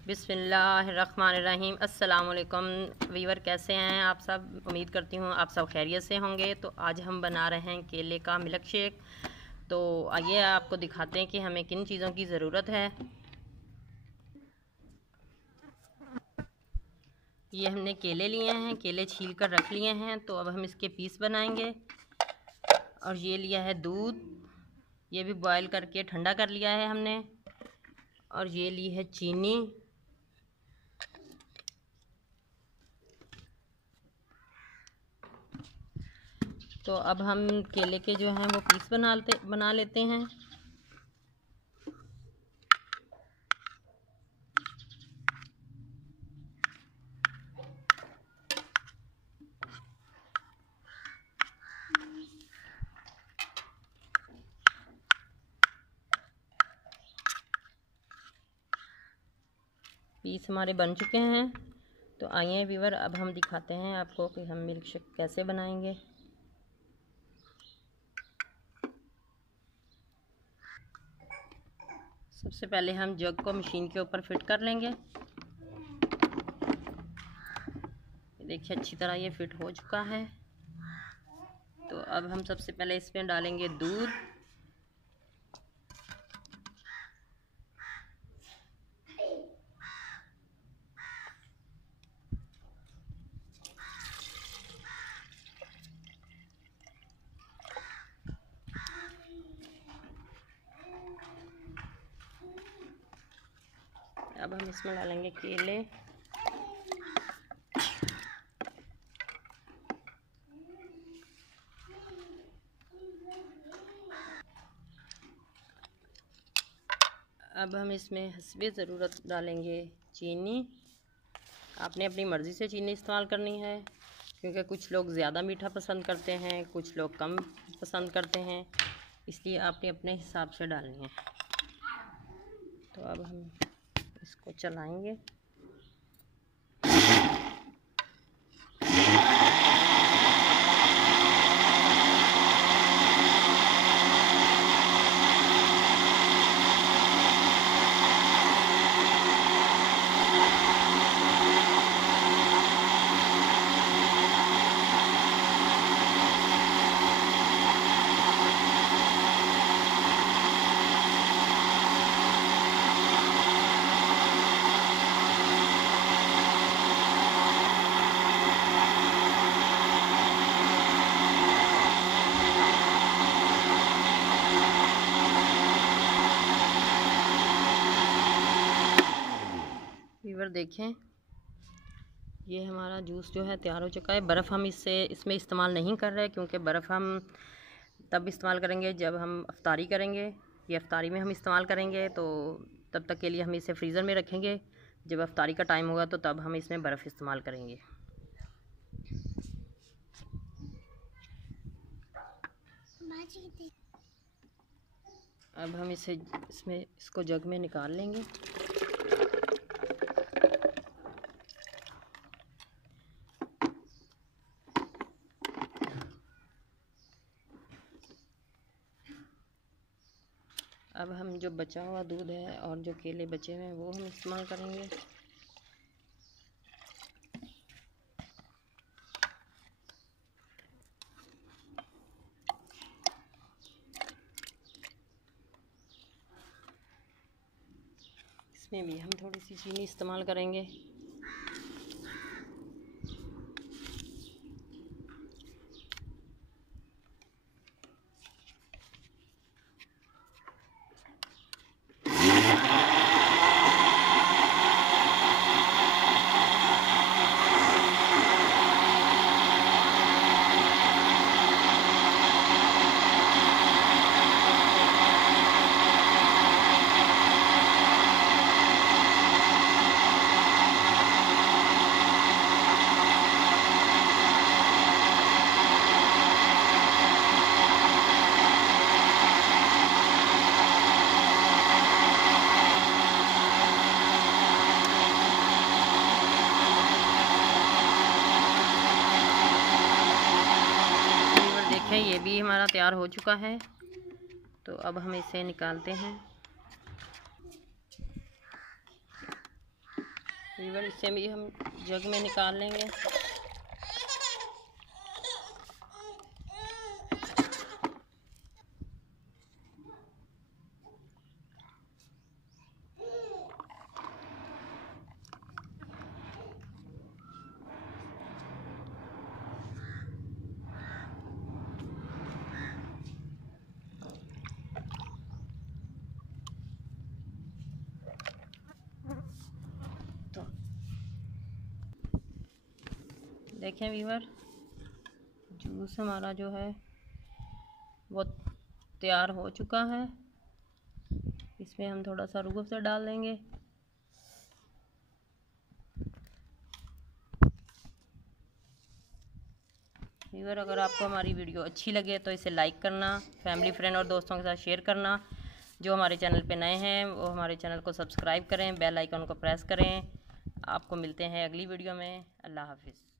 बिस्मिल्लाहिर्रहमानिर्रहीम। अस्सलाम वालेकुम वीवर, कैसे हैं आप सब? उम्मीद करती हूँ आप सब खैरियत से होंगे। तो आज हम बना रहे हैं केले का मिल्क शेक। तो आइए आपको दिखाते हैं कि हमें किन चीज़ों की ज़रूरत है। ये हमने केले लिए हैं, केले छील कर रख लिए हैं। तो अब हम इसके पीस बनाएंगे। और ये लिया है दूध, ये भी बॉयल करके ठंडा कर लिया है हमने। और ये ली है चीनी। तो अब हम केले के जो हैं वो पीस बना लेते हैं। पीस हमारे बन चुके हैं। तो आइए व्यूअर, अब हम दिखाते हैं आपको कि हम मिल्क शेक कैसे बनाएंगे। सबसे पहले हम जग को मशीन के ऊपर फिट कर लेंगे। देखिए अच्छी तरह ये फिट हो चुका है। तो अब हम सबसे पहले इसमें डालेंगे दूध। अब हम इसमें डालेंगे केले। अब हम इसमें हस्बे ज़रूरत डालेंगे चीनी। आपने अपनी मर्ज़ी से चीनी इस्तेमाल करनी है, क्योंकि कुछ लोग ज़्यादा मीठा पसंद करते हैं, कुछ लोग कम पसंद करते हैं, इसलिए आपने अपने हिसाब से डालनी है। तो अब हम इसको चलाएंगे। व्यूअर देखें, ये हमारा जूस जो है तैयार हो चुका है। बर्फ़ हम इसमें इस्तेमाल नहीं कर रहे, क्योंकि बर्फ़ हम तब इस्तेमाल करेंगे जब हम अफ्तारी करेंगे। ये अफ्तारी में हम इस्तेमाल करेंगे, तो तब तक के लिए हम इसे फ्रीज़र में रखेंगे। जब अफ्तारी का टाइम होगा तो तब हम इसमें बर्फ़ इस्तेमाल करेंगे। अब हम इसको जग में निकाल लेंगे। अब हम जो बचा हुआ दूध है और जो केले बचे हुए हैं वो हम इस्तेमाल करेंगे। इसमें भी हम थोड़ी सी चीनी इस्तेमाल करेंगे। ये भी हमारा तैयार हो चुका है। तो अब हम इसे निकालते हैं। वीवर इससे भी हम जग में निकाल लेंगे। तो देखें वीवर, जूस हमारा जो है वो तैयार हो चुका है। इसमें हम थोड़ा सा रूह अफ़ज़ा डाल देंगे। वीवर, अगर आपको हमारी वीडियो अच्छी लगे तो इसे लाइक करना, फैमिली फ्रेंड और दोस्तों के साथ शेयर करना। जो हमारे चैनल पे नए हैं वो हमारे चैनल को सब्सक्राइब करें, बेल आइकन को प्रेस करें। आपको मिलते हैं अगली वीडियो में। अल्लाह हाफिज़।